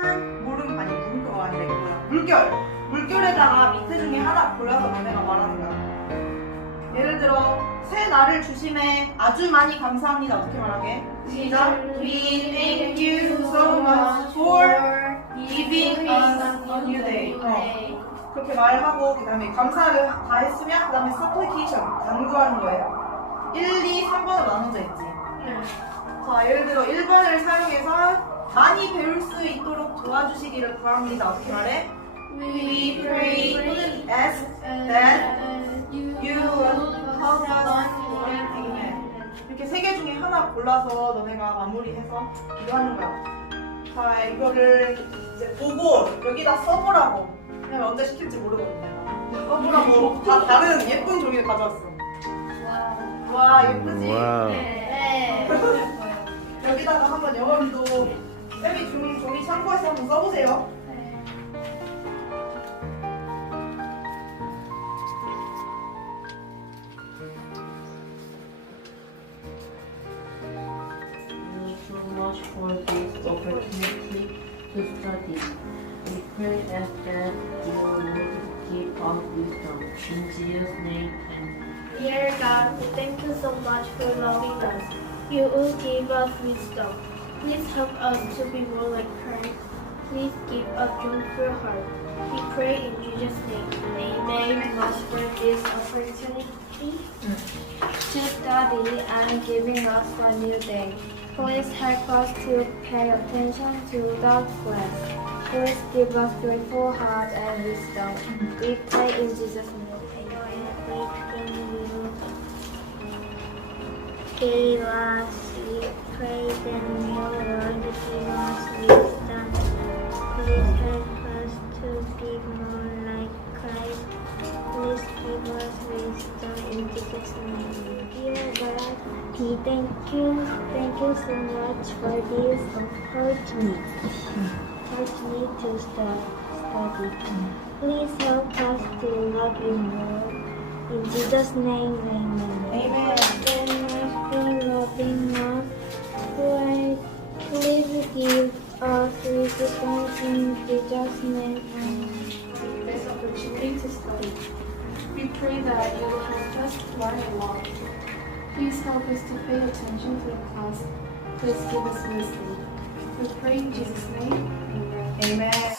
물음표가 아니라 이거 뭐야? 물결에다가 밑에 중에 하나 골라서 너네가 말하는 거야. 예를 들어 새 날을 주심에 아주 많이 감사합니다. 어떻게 말하게? 시작. We thank you so much for giving us a new day. 그렇게 말하고 그 다음에 감사를 다 했으면 그 다음에 supplication 간구하는 거예요. 1, 2, 3번으로 나눠져 있지. 자, 예를 들어 1번을 사용해서 많이 배울 수 있도록 도와주시기를 구합니다. 어떻게 말해? We pray and ask that you will help us to learn. Amen. 이렇게 세 개 중에 하나 골라서 너네가 마무리해서 기도하는 거야. 자, 이거를 이제 보고 여기다 써보라고. 그냥 언제 시킬지 모르거든요. 써보라고 다 다른 예쁜 종이를 가져왔어. 와, 예쁘지? 네. 여기다가 한번 영어로도 쌤이 종이 참고해서 한번 써보세요. Much for this opportunity to study. We pray that you would give us wisdom. In Jesus' name, amen. Dear God, thank you so much for loving us. You will give us wisdom. Please help us to be more like Christ. Please give us joyful heart. We pray in Jesus' name. Amen. Much for this opportunity to study and giving us a new day. Please help us to pay attention to the class. Please give us joyful heart and wisdom. We pray in Jesus' name. Amen. Give us, we pray that you, Lord, give us wisdom. Please help us to be more like Christ. Please give us wisdom in Jesus' name. Dear God, we thank you so much for this opportunity to study. Please help us to love you more. In Jesus' name, amen. Amen. For loving us, please give us wisdom in Jesus' name, amen. This opportunity to study. We pray that you will help us learn a lot. Please help us to pay attention to the class. Please give us wisdom. We pray in Jesus' name. Amen. Amen.